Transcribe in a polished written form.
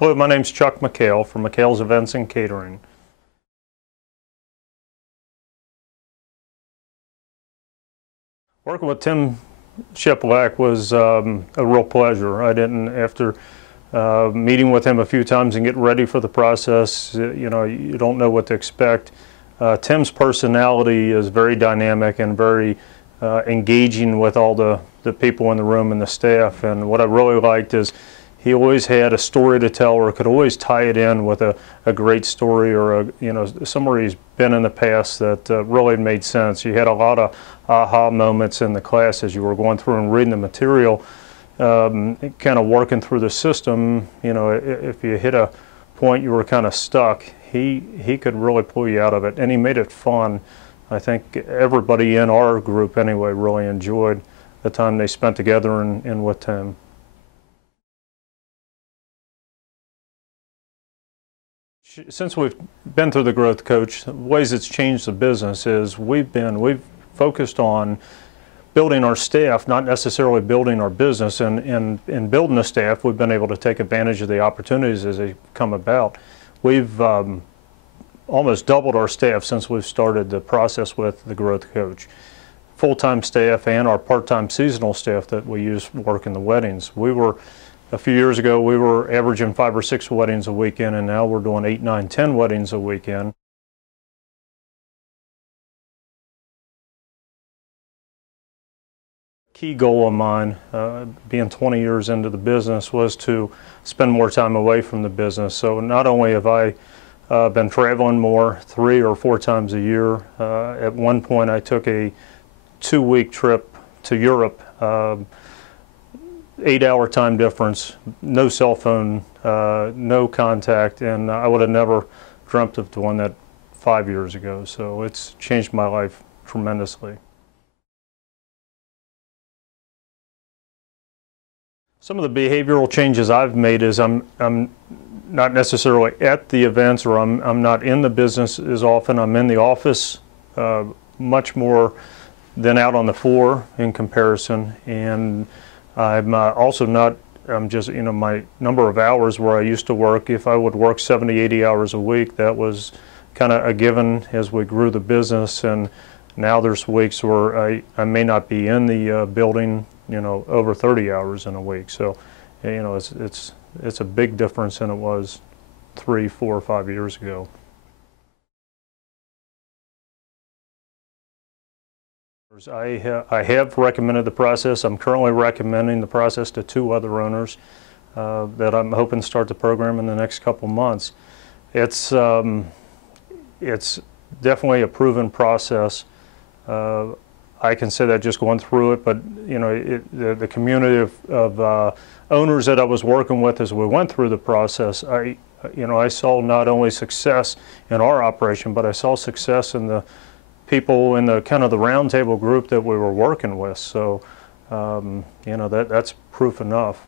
Hello, my name's Chuck McHale from McHale's Events and Catering. Working with Tim Shepelak was a real pleasure. After meeting with him a few times and getting ready for the process, you don't know what to expect. Tim's personality is very dynamic and very engaging with all the people in the room and the staff. And what I really liked is he always had a story to tell, or could always tie it in with a great story, or somewhere he's been in the past that really made sense. You had a lot of aha moments in the class as you were going through and reading the material, kind of working through the system. If you hit a point you were kind of stuck, he could really pull you out of it, and he made it fun. I think everybody in our group anyway really enjoyed the time they spent together and with Tim. Since we've been through the growth coach, the ways it's changed the business is we've focused on building our staff, not necessarily building our business. And in building the staff, we've been able to take advantage of the opportunities as they come about. We've almost doubled our staff since we've started the process with the growth coach. Full-time staff and our part-time seasonal staff that we use work in the weddings. A few years ago, we were averaging 5 or 6 weddings a weekend, and now we're doing 8, 9, 10 weddings a weekend. Key goal of mine, being 20 years into the business, was to spend more time away from the business. So not only have I been traveling more 3 or 4 times a year, at one point I took a 2-week trip to Europe. 8-hour time difference, no cell phone, no contact, and I would have never dreamt of doing that 5 years ago. So it's changed my life tremendously. Some of the behavioral changes I've made is I'm not necessarily at the events, or I'm not in the business as often. I'm in the office much more than out on the floor in comparison, and I'm also not, just, my number of hours where I used to work, if I would work 70, 80 hours a week, that was kind of a given as we grew the business. And now there's weeks where I may not be in the building, over 30 hours in a week. So, it's a big difference than it was 3, 4, or 5 years ago. I have recommended the process. I'm currently recommending the process to 2 other owners that I'm hoping to start the program in the next couple months. It's definitely a proven process. I can say that just going through it, but the community of owners that I was working with as we went through the process, I saw not only success in our operation, but I saw success in the people in the kind of the roundtable group that we were working with. So, that's proof enough.